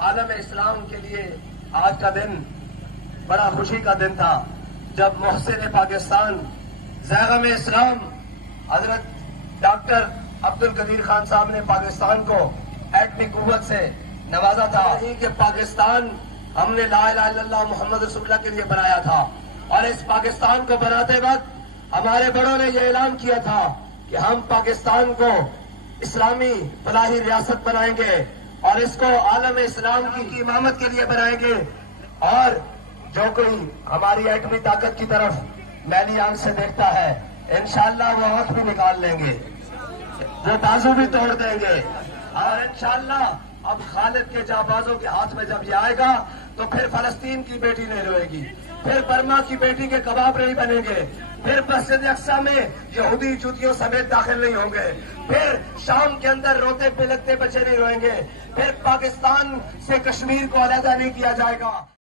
आलम इस्लाम के लिए आज का दिन बड़ा खुशी का दिन था, जब मोहसिन पाकिस्तान ज़ैगम इस्लाम हजरत डॉक्टर अब्दुल कदीर खान साहब ने पाकिस्तान को एटमी कुव्वत से नवाजा था। कि पाकिस्तान हमने ला इलाहा इल्लल्लाह मुहम्मद रसूलुल्लाह के लिए बनाया था, और इस पाकिस्तान को बनाते वक्त हमारे बड़ों ने यह ऐलान किया था कि हम पाकिस्तान को इस्लामी फलाही रियासत बनाएंगे और इसको आलम इस्लाम की इमामत के लिए बनाएंगे। और जो कोई हमारी एटमी ताकत की तरफ मैली आंख से देखता है, इंशाअल्लाह वो आंख भी निकाल लेंगे, वो बाजू भी तोड़ देंगे। और इंशाअल्लाह अब खालिद के जाबाजों के हाथ में जब ये आएगा तो फिर फलस्तीन की बेटी नहीं रोएगी, फिर बर्मा की बेटी के कबाब नहीं बनेंगे, फिर मस्जिद अक्सा में यहूदी जूतियों समेत दाखिल नहीं होंगे, फिर शाम के अंदर रोते बिलखते बच्चे नहीं रोएंगे, फिर पाकिस्तान से कश्मीर को अलहदा नहीं किया जाएगा।